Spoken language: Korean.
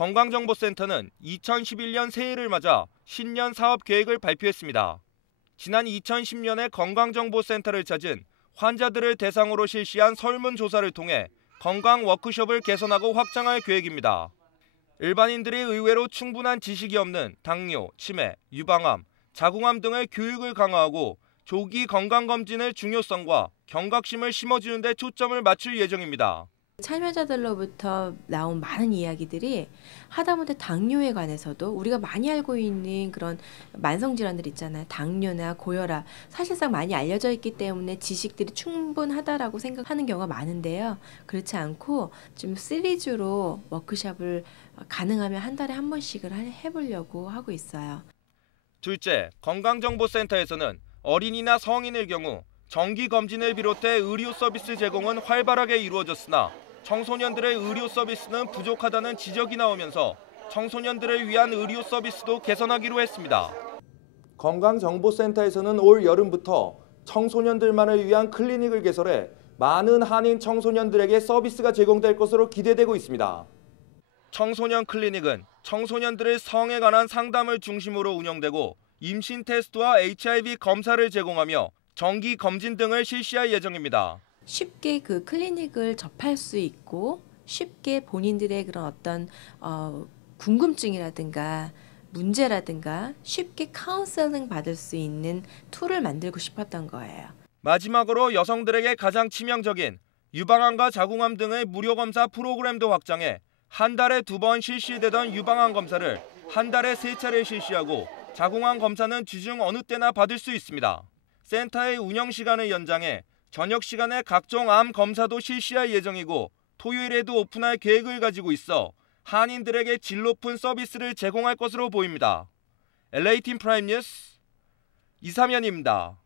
건강정보센터는 2011년 새해를 맞아 신년 사업 계획을 발표했습니다. 지난 2010년에 건강정보센터를 찾은 환자들을 대상으로 실시한 설문조사를 통해 건강 워크숍을 개선하고 확장할 계획입니다. 일반인들이 의외로 충분한 지식이 없는 당뇨, 치매, 유방암, 자궁암 등의 교육을 강화하고 조기 건강검진의 중요성과 경각심을 심어주는 데 초점을 맞출 예정입니다. 참여자들로부터 나온 많은 이야기들이 하다못해 당뇨에 관해서도 우리가 많이 알고 있는 그런 만성 질환들 있잖아요. 당뇨나 고혈압 사실상 많이 알려져 있기 때문에 지식들이 충분하다라고 생각하는 경우가 많은데요. 그렇지 않고 좀 시리즈로 워크숍을 가능하면 한 달에 한 번씩을 해보려고 하고 있어요. 둘째, 건강정보센터에서는 어린이나 성인의 경우 정기 검진을 비롯해 의료 서비스 제공은 활발하게 이루어졌으나 청소년들의 의료 서비스는 부족하다는 지적이 나오면서 청소년들을 위한 의료 서비스도 개선하기로 했습니다. 건강정보센터에서는 올 여름부터 청소년들만을 위한 클리닉을 개설해 많은 한인 청소년들에게 서비스가 제공될 것으로 기대되고 있습니다. 청소년 클리닉은 청소년들의 성에 관한 상담을 중심으로 운영되고 임신 테스트와 HIV 검사를 제공하며 정기 검진 등을 실시할 예정입니다. 쉽게 그 클리닉을 접할 수 있고 쉽게 본인들의 그런 어떤 어, 궁금증이라든가 문제라든가 쉽게 카운셀링 받을 수 있는 툴을 만들고 싶었던 거예요. 마지막으로 여성들에게 가장 치명적인 유방암과 자궁암 등의 무료 검사 프로그램도 확장해 한 달에 두 번 실시되던 유방암 검사를 한 달에 세 차례 실시하고 자궁암 검사는 주중 어느 때나 받을 수 있습니다. 센터의 운영 시간을 연장해 저녁 시간에 각종 암 검사도 실시할 예정이고 토요일에도 오픈할 계획을 가지고 있어 한인들에게 질 높은 서비스를 제공할 것으로 보입니다. LA팀 프라임 뉴스 이삼현입니다.